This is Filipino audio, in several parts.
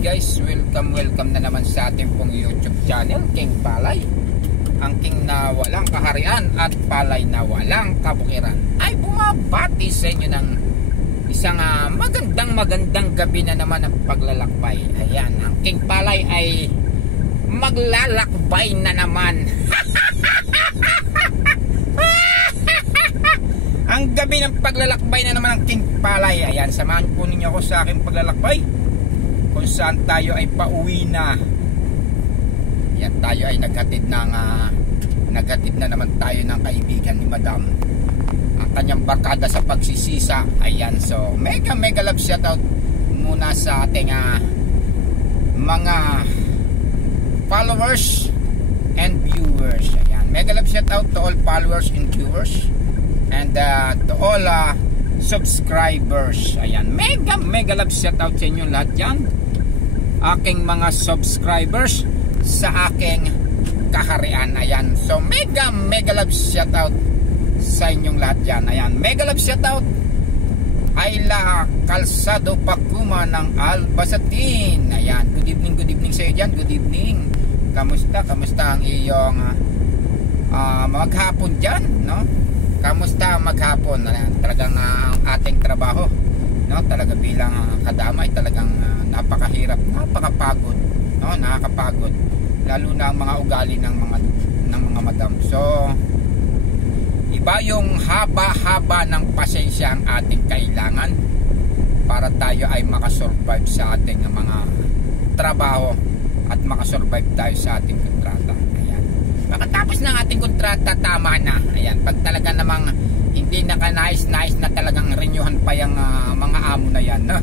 guys, welcome na naman sa ating pong YouTube channel, King Palay. Ang king na walang kaharian at palay na walang kabukiran ay bumabati sa inyo ng isang magandang gabi na naman ng paglalakbay. Ayan, ang King Palay ay maglalakbay na naman. Ang gabi ng paglalakbay na naman ng King Palay. Ayan, samahan po ninyo ako sa aking paglalakbay kung saan tayo ay pauwi na. Ayan, tayo ay naghatid na naman tayo ng kaibigan ni Madam, ang kanyang barkada sa pagsisisa. Ayan, so mega love shoutout muna sa ating mga followers and viewers. Ayan, mega love shoutout to all followers and viewers and to all subscribers. Ayan, mega love shoutout sa inyo lahat yan, aking mga subscribers sa aking kaharian. Ayan, so mega love shoutout sa inyong lahat yan. Ayan, mega love shoutout Ayla Calzado Pacuma ng Albasatin. Ayan, good evening sa iyo dyan. Good evening, kamusta ang iyong maghapon dyan, no? Kamusta maghapon? Ayan, talagang ang ating trabaho, no, talaga bilang kadama ay talagang napakahirap, napakapagod, no, nakakapagod, lalo na ang mga ugali ng mga madam. So iba yung haba ng pasensya ang ating kailangan para tayo ay makasurvive sa ating mga trabaho at makasurvive tayo sa ating kontrata. Ayan, makatapos ng ating kontrata, tama na. Ayan, pag talaga namang hindi naka-nice na talagang renyuhan pa yung mga amo na yan, no?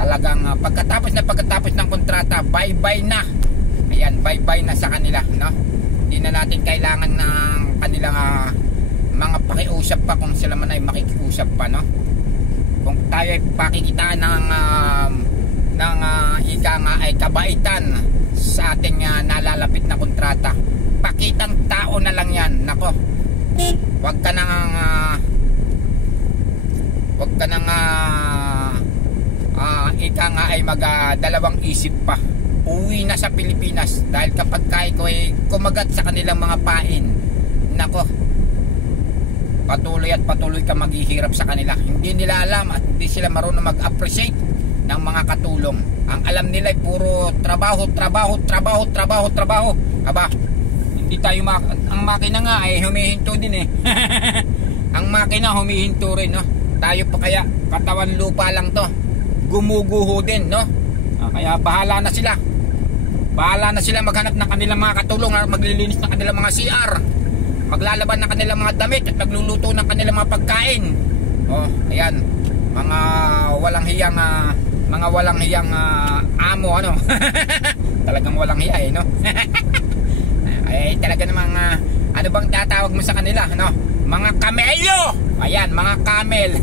Talagang pagkatapos ng kontrata, bye-bye na. Ayan, bye-bye na sa kanila, no? Hindi na natin kailangan ng kanilang mga pakiusap pa, kung sila man ay makikiusap pa, no? Kung tayo ay pakikita ng ika nga ay kabaitan sa ating nalalapit na kontrata, pakitang tao na lang yan. Nako, wag ka nang ika nga ay magdalawang isip pa, uwi na sa Pilipinas. Dahil kapag ko ay kumagat sa kanilang mga pain, nako, patuloy ka maghihirap sa kanila. Hindi nila alam at hindi sila marunong mag-appreciate ng mga katulong. Ang alam nila ay puro trabaho. Aba, hindi tayo ang makina nga ay humihinto din eh. Ang makina humihinto rin, no? Tayo pa kaya katawan lupa lang to, gumuguho din, no? Kaya bahala na sila maghanap ng kanilang mga katulong, maglilinis ng kanilang mga CR, maglalaban ng kanilang mga damit at magluluto ng kanilang mga pagkain. Ayan, mga walang hiyang amo, ano? Talagang walang hiya eh, no? Ay talaga namang ano bang tatawag mo sa kanila, no? Mga kamelyo. Ayan, mga camel.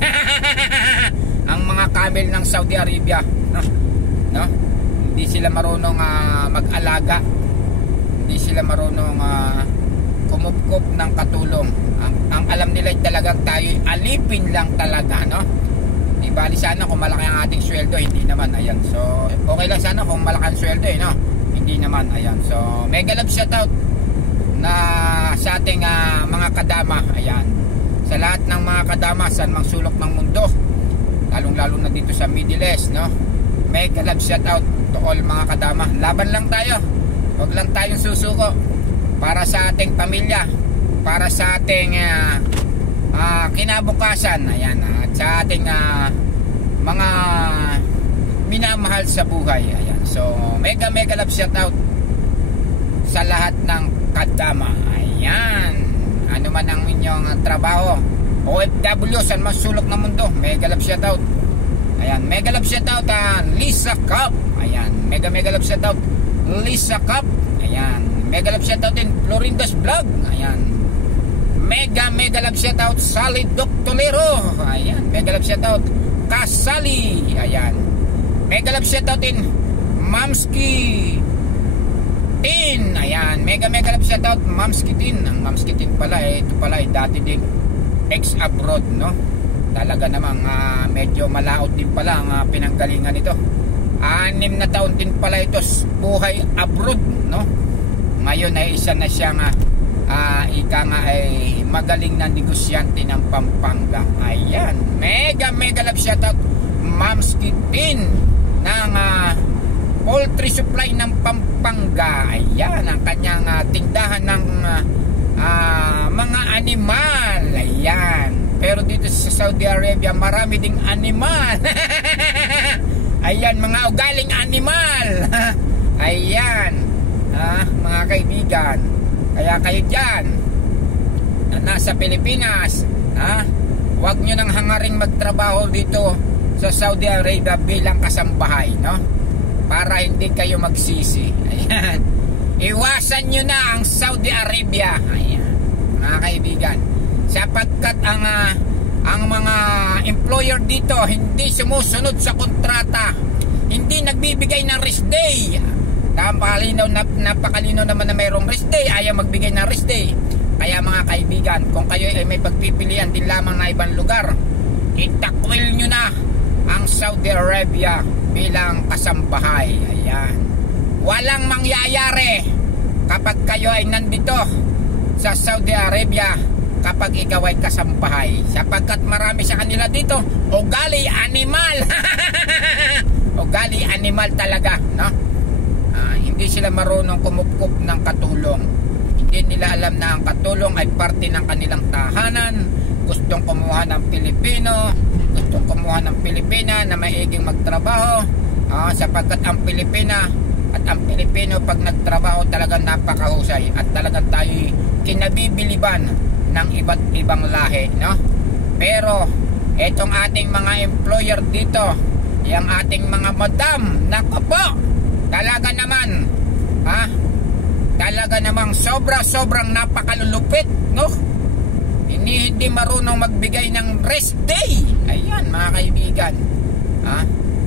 Ang mga camel ng Saudi Arabia, no? Hindi sila marunong mag-alaga, hindi sila marunong kumupkup ng katulong. Ang alam nila ay talagang tayo alipin lang talaga, no? Di bali sana kung malaki ang ating sweldo, hindi naman. Ayan, so okay lang sana kung malaki ang sweldo eh, no? Hindi naman. Ayan, so mega love shoutout na sa ating mga kadama. Ayan, sa lahat ng mga kadama saan mang sulok ng mundo, lalong-lalo na dito sa Middle East, no? Mega love shoutout to all mga kadama. Laban lang tayo, huwag lang tayong susuko para sa ating pamilya, para sa ating kinabukasan. Ayan, at sa ating mga minamahal sa buhay. Ayan, so mega love shoutout sa lahat ng kadama. Ayan, ano man ang inyong trabaho, OFW saan man sulok ng mundo, mega love shoutout. Ayan, mega love shoutout Lisa Cup. Ayan, mega love shoutout Lisa Cup. Ayan, mega love shoutout din Florinda's Vlog. Ayan, mega love shoutout Sally Doctolero. Ayan, mega love shoutout Kasali. Ayan, mega love shoutout din Mamski Tin. Ayan, mega love shoutout Mamski Tin. Ang Mamski Tin pala ito pala dati din ex-abroad, no? Talaga namang medyo malaot din pala ang pinanggalingan nito. 6 na taon din pala ito buhay abroad, no? Ngayon ay isa na siyang ika nga ay magaling na negosyante ng Pampanga. Ayan, mega love shoutout Ma'am Skitin ng poultry supply ng Pampanga. Ayan, ang kanyang tindahan ng mga animal. Ayan, pero dito sa Saudi Arabia marami ding animal. Ayan, mga ugaling animal. Ayan, mga kaibigan, kaya kayo dyan na nasa Pilipinas, huwag nyo nang hangaring magtrabaho dito sa Saudi Arabia bilang kasambahay, no? Para hindi kayo magsisi. Ayan, iwasan nyo na ang Saudi Arabia. Ayan, mga kaibigan, sapagkat ang mga employer dito hindi sumusunod sa kontrata, hindi nagbibigay ng rest day. Napakalinaw naman na mayroong rest day, ayaw magbigay ng rest day. Kaya mga kaibigan, kung kayo ay may pagpipilian din lamang na ibang lugar, itakwil nyo na ang Saudi Arabia bilang kasambahay. Ayan, walang mangyayari kapag kayo ay nandito sa Saudi Arabia kapag ikaw ay kasambahay, sapagkat marami sa kanila dito ugali animal. Ugali animal talaga, no? Hindi sila marunong kumupkup ng katulong. Hindi nila alam na ang katulong ay parte ng kanilang tahanan. Gustong kumuha ng Pilipino, gustong kumuha ng Pilipina na maiging magtrabaho, sapagkat ang Pilipina at ang Pilipino pag nagtrabaho talagang napakahusay at talagang tayo kinabibiliban ng iba't ibang lahi, no? Pero etong ating mga employer dito, yung ating mga madam, nako po, talaga naman, talaga namang sobrang napakalulupit, no? Hindi marunong magbigay ng rest day. Ayan, mga kaibigan,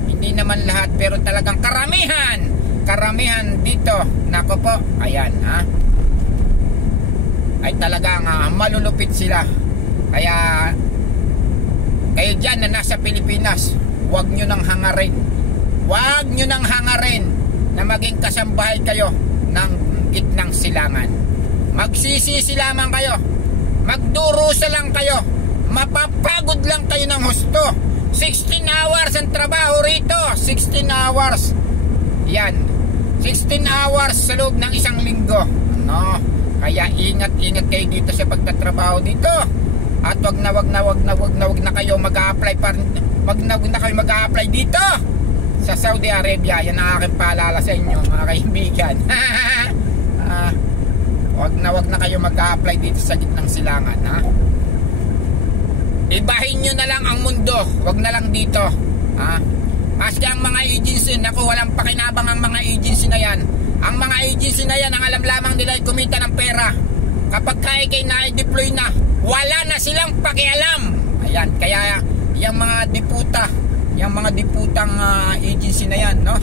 hindi naman lahat, pero talagang karamihan dito, nako po, ayan, ay talagang malulupit sila. Kaya kayo dyan na nasa Pilipinas, huwag nyo nang hangarin na maging kasambahay kayo ng gitnang silangan. Magsisisi lamang kayo, magdurusa lang kayo, mapapagod lang kayo ng husto. 16 hours ang trabaho rito, 16 hours. Yan, 16 hours sa loob ng isang linggo, no? Kaya ingat kayo dito sa pagtatrabaho dito. At wag na kayo mag-a-apply dito sa Saudi Arabia. Yan ang aking paalala sa inyo, mga kaibigan. Wag na kayo mag-a-apply dito sa gitnang silangan, Ibahin nyo na lang ang mundo, wag na lang dito, Maski ang mga agency, naku, walang pakinabang ang mga agency na yan. Ang mga agency na yan, ang alam lamang nila ay kumita ng pera. Kapag kay na-deploy na, wala na silang pakialam. Ayan, kaya yung mga diputang agency na yan, no?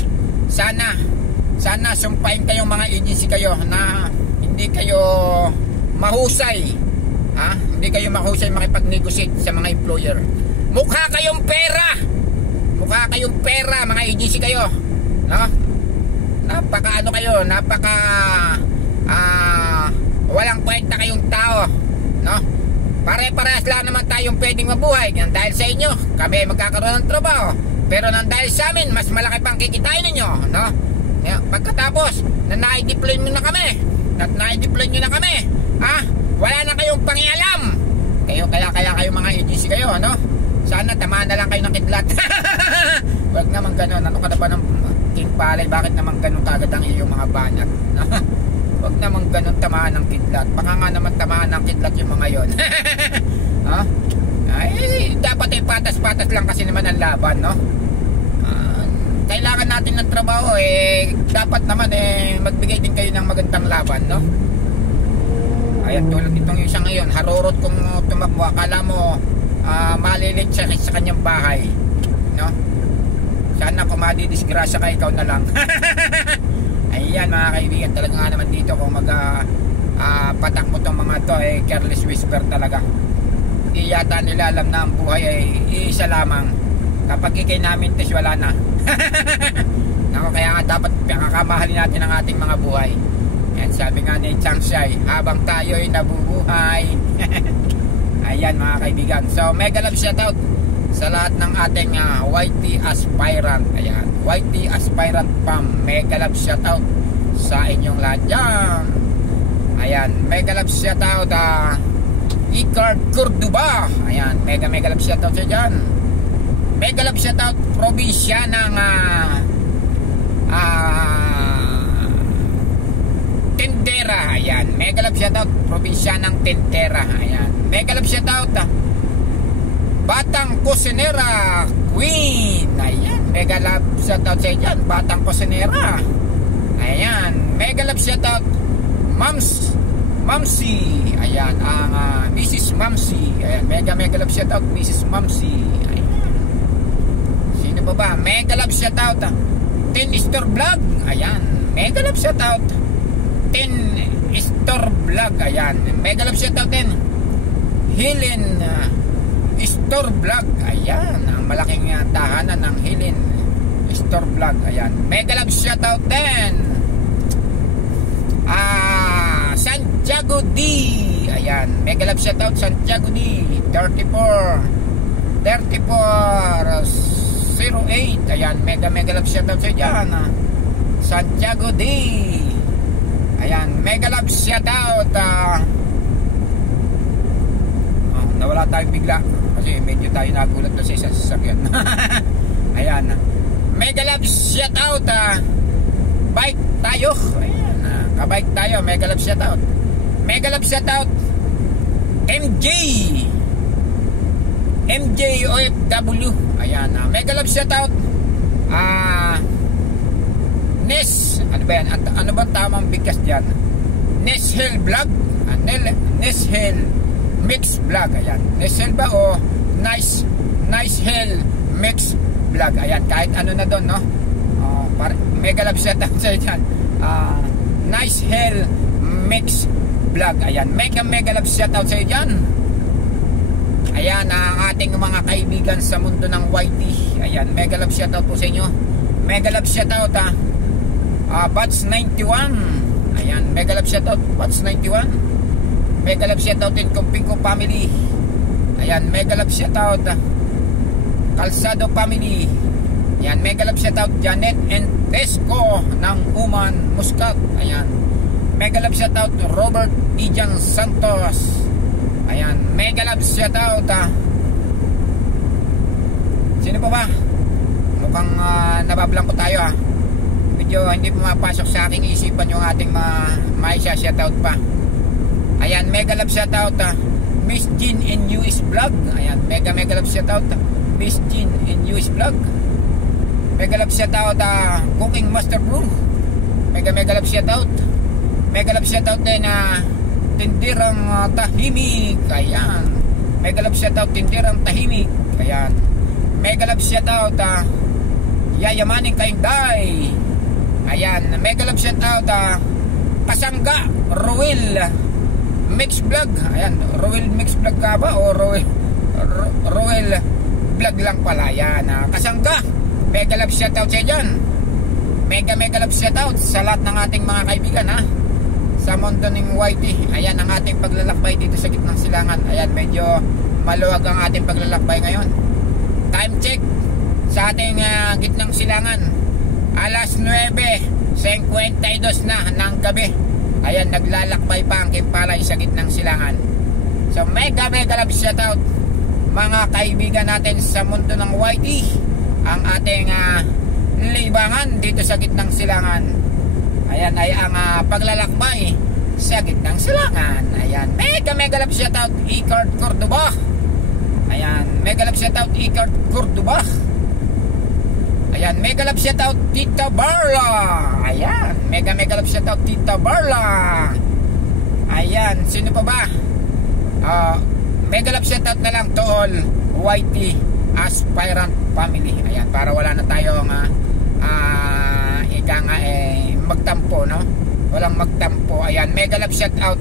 Sana sumpain kayong mga agency kayo na hindi kayo mahusay, hindi kayo mahusay makipag-negotiate sa mga employer. Mukha kayong pera, mga agency kayo, no? Napaka walang kwenta kayong tao, no? Pare-parehas lang naman tayong pwedeng mabuhay. Nang dahil sa inyo, kami magkakaroon ng trabaho. Pero nang dahil sa amin, mas malaki pang kikitain ninyo, no? Pagkatapos, na-deploy nyo na kami, wala na kayong pangialam. Kaya kayo mga agency kayo, no? Sana tamaan na lang kayo ng kidlat. Huwag naman ganun. Ano ka na ba ng King Palay? Bakit naman ganun kagad ang iyong mga banat? Huwag naman ganun tamaan ng kidlat. Baka nga naman tamaan ng kidlat yung mga yon. Ay, dapat ay patas-patas lang kasi naman ang laban, no? Kailangan natin ng trabaho, dapat naman magbigay din kayo ng magandang laban, no? Ayan, tulad itong isang ngayon, harurot kung tumakbo, akala mo malilit siya sa kanyang bahay, no? Sana kung madidisgrasya ka, ikaw na lang. Ayan, mga kaibigan, talaga nga naman dito kung patak mo itong mga to, careless whisper talaga. Hindi yata nila alam na ang buhay ay isa lamang. Kapag ikay namin tis, wala na. Nako, kaya nga dapat kakamahalin natin ang ating mga buhay. Yan, sabi nga ni Chang Shai, habang tayo'y nabubuhay. Ayan mga kaibigan. So mega love shoutout sa lahat ng ating YT aspirant. Ayan, YT aspirant Pam, mega love shoutout sa inyong lahat dyan. Ayan, mega love shoutout Icard Cordoba. Ayan, mega love shoutout sa dyan. Mega love shoutout probinsya ng Tendera. Ayan, mega love shoutout probinsya ng Tendera. Ayan, mega love shoutout Batang Kusinera Queen. Ayan, mega love shoutout sa dyan, Batang Kusinera. Ayan, mega love shoutout Mamsi. Ayan, ang Mrs. Mamsi. Ayan, mega love shoutout Mrs. Mamsi. Ayan. Sino pa ba? Mega love shoutout Tin Store Vlog. Ayan, mega love shoutout Tin Store Vlog. Ayan, mega love shoutout din Helen Store Vlog. Ayan, ang malaking tahanan ng Helen Store Vlog. Ayan, mega love shoutout din Santiago D. Ayan, mega love shoutout Santiago D 3408. Ayan, mega love shoutout sa dyan Santiago D. Ayan, mega love shoutout nawala tayong bigla kasi medyo tayo nagulat na sa isang sasakyan. Ayan, mega love shoutout bike tayo. Ayan, kabike tayo, mega love shoutout. Mega love shoutout MJ OFW. Ayan, mega love shoutout Nes, ano ba yan? Ano ba tamang bigkas dyan? Neshel Vlog. Neshel Mix Vlog. Ayan, Neshel ba o Neshel Mix Vlog. Ayan, kahit ano na doon, no? Mega love shoutout sa dyan. Neshel Mix Vlog. Ayan, mega love shoutout sa dyan. Ayan, ang ating mga kaibigan sa mundo ng YT. Ayan, mega love shoutout po sa inyo. Mega love shoutout Bats 91. Ayan, mega love shoutout Bats 91. Mega love shoutout din Kumpingko family. Ayan, mega love shoutout Calzado family. Ayan, mega love shoutout Janet and Tesco ng Uman Muscat. Ayan, mega love shoutout Robert Ijan Santos. Ayan, mega love shoutout sino pa ba? Mukhang nabablang ko tayo medyo hindi pumapasok sa aking isipan yung ating maisa shoutout pa. Ayan, mega love shoutout Miss Jean in US Vlog. Ayan, mega love shoutout Miss Jean in US Vlog. Mega love shoutout Cooking Master Brew. Mega love shoutout. Mega love shoutout din Tindirang Tahimik. Ayan, mega love shoutout Tindirang Tahimik. Ayan, mega love shoutout Yayamaning Kainday. Ayan, mega love shoutout Kasangga Ruel Mix Vlog. Ayan, Ruel Mix Vlog ka ba o Ruel Vlog lang pala. Ayan, Kasangga, mega love shoutout sa dyan. Mega love shoutout sa lahat ng ating mga kaibigan sa mundo ng YT. Ayan ang ating paglalakbay dito sa gitnang silangan. Ayan, medyo maluwag ang ating paglalakbay ngayon. Time check sa ating gitnang silangan, alas 9:52 na ng gabi. Ayan, naglalakbay pa ang Kimpalay sa gitnang silangan. So mega love shoutout mga kaibigan natin sa mundo ng YT. Ang ating libangan dito sa gitnang silangan. Ayan ay ang paglalakbay sa gitnang silangan. Ayan, mega love shoutout Icard Cordoba. Ayan, mega love shoutout Icard Cordoba. Ayan, mega love shoutout Tita Barla. Ayan, mega love shoutout Tita Barla. Ayan, sino pa ba? Mega love shoutout na lang to all YT aspirant family. Ayan, para wala na tayong magtampo, no? Walang magtampo. Ayan, mega love shoutout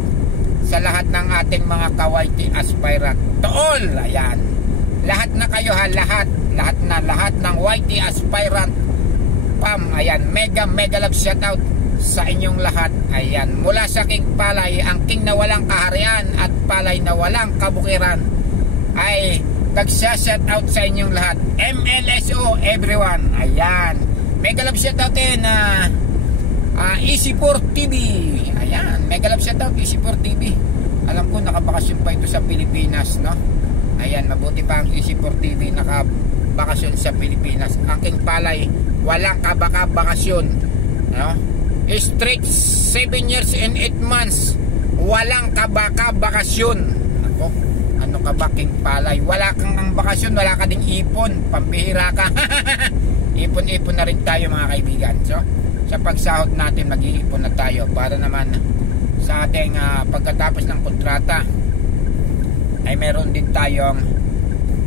sa lahat ng ating mga ka-YT aspirant to all. Ayan, lahat na kayo lahat lahat ng YT aspirant Pam, ayan, mega love shoutout sa inyong lahat. Ayan, mula sa King Palay, ang king na walang kaharian at palay na walang kabukiran, ay nagsa-shoutout sa inyong lahat. MLSO everyone. Ayan, mega love shoutout din na Easy4 TV. Ayan, mega love shoutout Easy4 TV. Alam ko nakabakasyon pa ito sa Pilipinas, no? Ayan, mabuti pa ang Easy4 TV nakabakasyon sa Pilipinas. Ang King Palay walang kabaka-bakasyon, no? Straight 7 years and 8 months walang kabaka-bakasyon. Ako, ano ka ba, King Palay? Wala kang ang bakasyon, wala ka ding ipon, pambihira ka. Ipon-ipon na rin tayo mga kaibigan. So, sa pagsahod natin mag-iipon na tayo para naman sa ating pagkatapos ng kontrata ay meron din tayong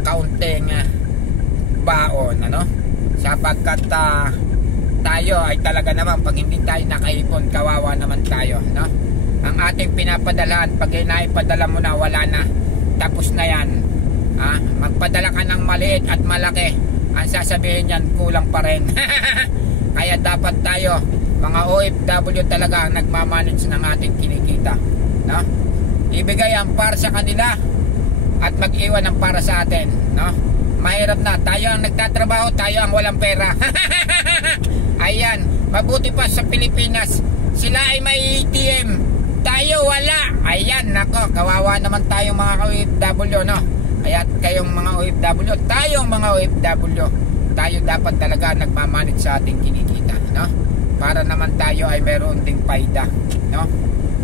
kaunting baon, ano? Sapagkat tayo ay talaga naman pag hindi tayo nakaipon, kawawa naman tayo, no? Ang ating pinapadalahan, pag naipadala mo na, wala na, tapos na yan. Magpadala ka ng maliit at malaki, ang sasabihin yan, kulang pa rin. Kaya dapat tayo mga OFW talaga ang nagmamanage ng ating kinikita, no? Ibigay ang para sa kanila at mag-iwan ang para sa atin, no? Mahirap na, tayo ang nagtatrabaho, tayo ang walang pera. Ayan, mabuti pa sa Pilipinas, sila ay may ATM, tayo wala. Ayan, nako, kawawa naman tayong mga OFW, no? Kaya kayong mga OFW, tayong mga OFW, tayo dapat talaga nagmamanage sa ating kinikita, no? Para naman tayo ay mayroon ding paida, no?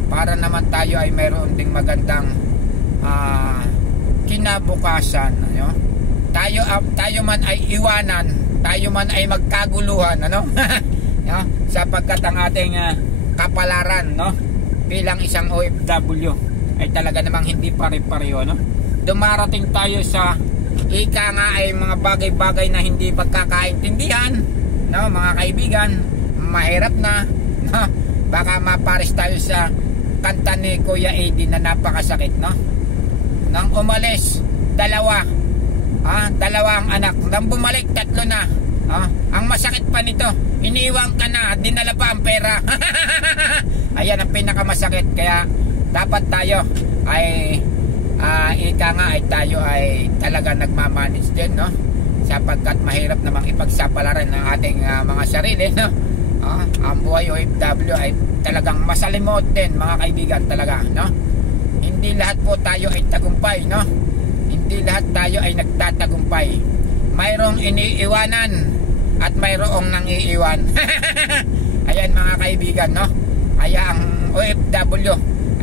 Para naman tayo ay mayroon ding magandang kinabukasan, no? Tayo man ay iwanan, tayo man ay magkaguluhan, ano? No? Sapagkat ang ating kapalaran, no, bilang isang OFW ay talaga namang hindi pare-pareho, no? Dumarating tayo sa ika nga ay mga bagay-bagay na hindi pagkakaintindihan, no, mga kaibigan, mahirap na, no? Baka mapares tayo sa kanta ni Kuya Eddie na napakasakit, no? Nang umalis, dalawa ang anak, nang bumalik 3 na. Ang masakit pa nito, iniiwan ka na, dinala pa ang pera. Ayan ang pinakamasakit. Kaya dapat tayo ay ika nga ay tayo ay talaga nagmamanage din, no? Sapagkat mahirap namang ipagsapalaran ng ating mga sarili, no? Ang buhay OFW ay talagang masalimot din, mga kaibigan, talaga, no? Hindi lahat po tayo ay tagumpay, no? Hindi lahat tayo ay nagtatagumpay. Mayroong iniiwanan at mayroong nangiiwan. Ayan mga kaibigan, no? Kaya ang OFW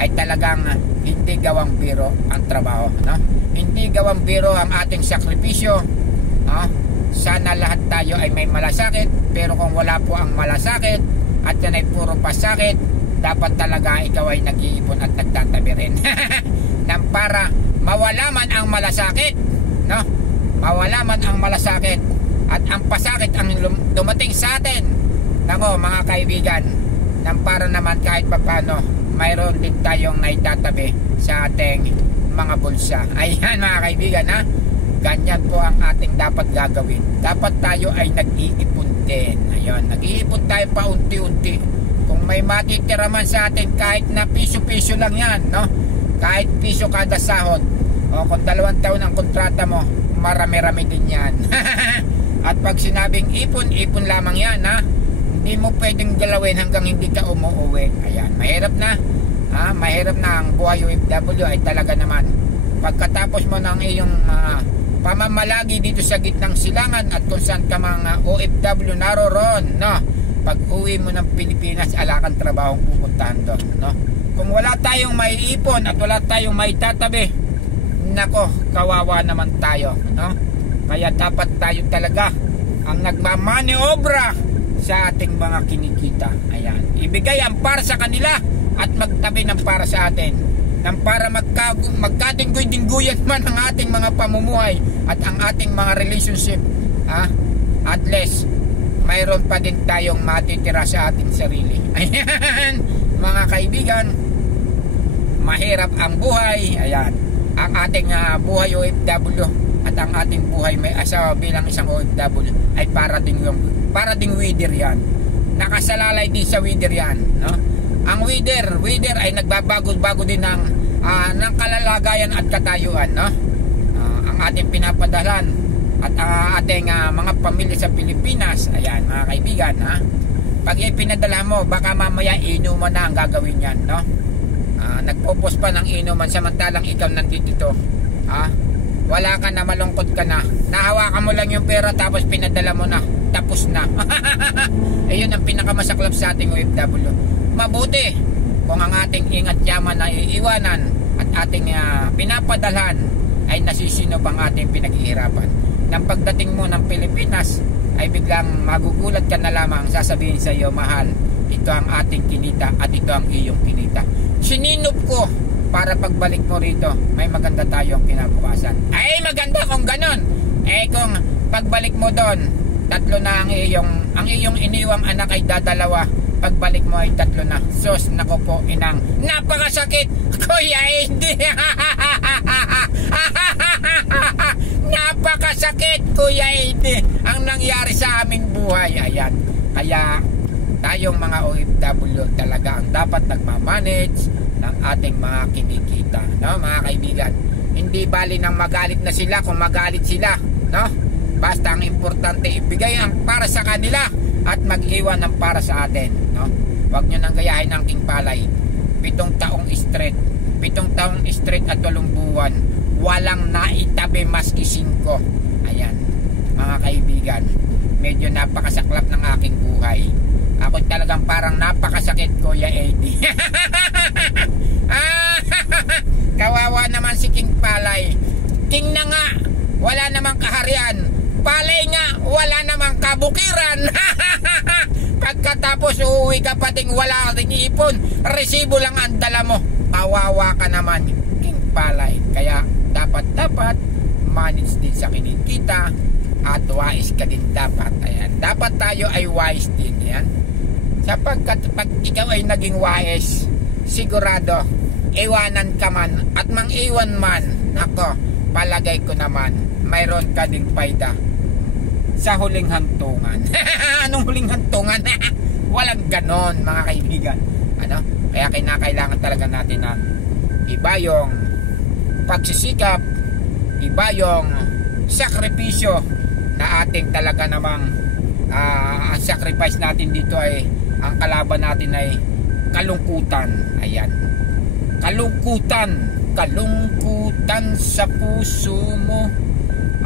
ay talagang hindi gawang biro ang trabaho, no? Hindi gawang biro ang ating sakripisyo, no? Sana lahat tayo ay may malasakit, pero kung wala po ang malasakit at yan ay puro pasakit, dapat talaga ikaw ay nag-iipon at nagtatabi rin. Nang para mawala man ang malasakit, no? Mawala man ang malasakit at ang pasakit ang dumating sa atin, nako mga kaibigan, nang para naman kahit papano mayroon din tayong naitatabi sa ating mga bulsa. Ayan mga kaibigan, ha? Ganyan po ang ating dapat gagawin. Dapat tayo ay nag-iipon din. Ayun, nag-iipon tayo pa unti-unti. Kung may matitira man sa atin, kahit na piso-piso lang yan, no? Kahit piso kada sahod, o kung 2 taon ang kontrata mo, marami-rami din yan. At pag sinabing ipon, ipon lamang yan, ha? Hindi mo pwedeng galawin hanggang hindi ka umuwi. Ayan, mahirap na, ha? Mahirap na ang buhay OFW ay talaga naman. Pagkatapos mo ng iyong pamamalagi dito sa gitnang silangan at kung saan ka mga OFW naroon, no? Pag uwi mo ng Pilipinas, ala kang trabahong pupuntahan doon, no? Kung wala tayong may ipon at wala tayong may tatabi, nako, kawawa naman tayo, no? Kaya dapat tayo talaga ang nagmamaniobra sa ating mga kinikita. Ayan, ibigay ang para sa kanila at magtabi ng para sa atin, nang para magkadinggoy-dingguyan man ang ating mga pamumuhay at ang ating mga relationship, ha? At least mayroon pa din tayong matitira sa ating sarili. Ayan mga kaibigan, mahirap ang buhay. Ayan, ang ating buhay OFW at ang ating buhay may asawa bilang isang OFW ay para ding weather yan. Nakasalalay din sa weather yan, no? Ang weather ay nagbabago-bago din ng kalalagayan at katayuan, no? Ang ating pinapadalan at ating mga pamilya sa Pilipinas, ayan mga kaibigan, ha? Pag ipinadala mo, baka mamaya inuman na ang gagawin yan, no? Nagpopos pa ng inuman samantalang ikaw nandito, ha? Wala ka na, malungkot ka na, nahawakan mo lang yung pera tapos pinadala mo na, tapos na. Ayun ang pinakamasaklap sa ating OFW. Mabuti kung ang ating ingat yaman na iiwanan at ating pinapadalhan ay nasisino ang ating pinaghihirapan. Nang pagdating mo ng Pilipinas ay biglang magugulat ka na lamang, sasabihin sa iyo, mahal, ito ang ating kinita at ito ang iyong kinita. Sininop ko para pagbalik mo rito may maganda tayong kinabukasan. Ay maganda kung ganon. Kung pagbalik mo doon, tatlo na ang iyong iniwang anak ay dadalawa, pagbalik mo ay tatlo na. Sos, nako po, inang napakasakit, Kuya Eddie. Napakasakit, Kuya Eddie, ang nangyari sa aming buhay. Ayan, kaya tayong mga OFW talaga ang dapat nagmamanage ng ating mga kinikita, no mga kaibigan. Hindi bali nang magalit na sila kung magalit sila, no? Basta ang importante ibigay ang para sa kanila at mag-iwan ng para sa atin, no? Huwag nyo nang gayahin ng King Palay. 7 taong straight at 8 buwan walang naitabi maski 5. Ayan mga kaibigan, medyo napakasaklap ng aking buhay. Ako talagang parang napakasakit, Kuya Eddie. Kawawa naman si King Palay. King na nga, wala namang kaharian. Palay nga, wala namang kabukiran. Pagkatapos uuwi ka pating wala ring ipon, resibo lang ang dala mo. Kawawa ka naman, King Palay. Kaya dapat manage din sa kinikita at wise ka din dapat. Ayan, dapat tayo ay wise din. Ayan, sapagkat pag ikaw ay naging wise, sigurado iwanan ka man at mang-iwan man, nako, palagay ko naman mayroon ka ding payda sa huling hantungan. Anong huling hantungan? Walang ganon mga kaibigan, ano? Kaya kinakailangan talaga natin na iba yung pagsisikap, iba yung sakripisyo na ating talaga namang ang sacrifice natin dito ay ang kalaban natin ay kalungkutan. Ayan, kalungkutan sa puso mo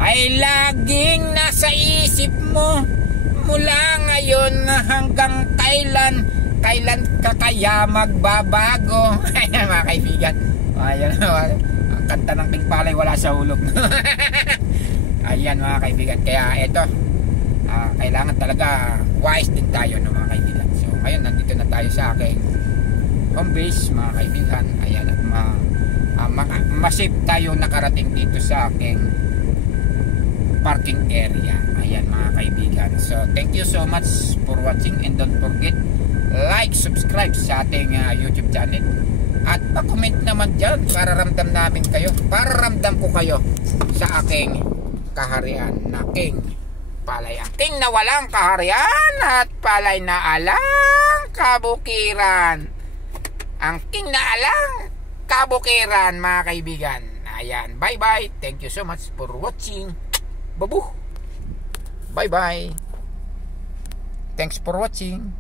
ay laging nasa isip mo mula ngayon hanggang kailan ka kaya magbabago. Ayan mga kaibigan, ayan, ang kanta ng King Palay wala sa hulog. Ayan mga kaibigan, kaya ito kailangan talaga wise din tayo, no, mga kaibigan. So ngayon nandito na tayo sa aking home base mga kaibigan. Ayan, at masip tayo nakarating dito sa aking parking area. Ayan mga kaibigan, so thank you so much for watching and don't forget like, subscribe sa ating YouTube channel at pa-comment naman dyan para ramdam namin kayo, para ramdam ko kayo sa aking kaharian na King Palay, ang king na walang kaharian at palay na alang kabukiran, ang king na alang kabukiran mga kaibigan. Ayan, bye bye, thank you so much for watching. Babu, bye bye, thanks for watching.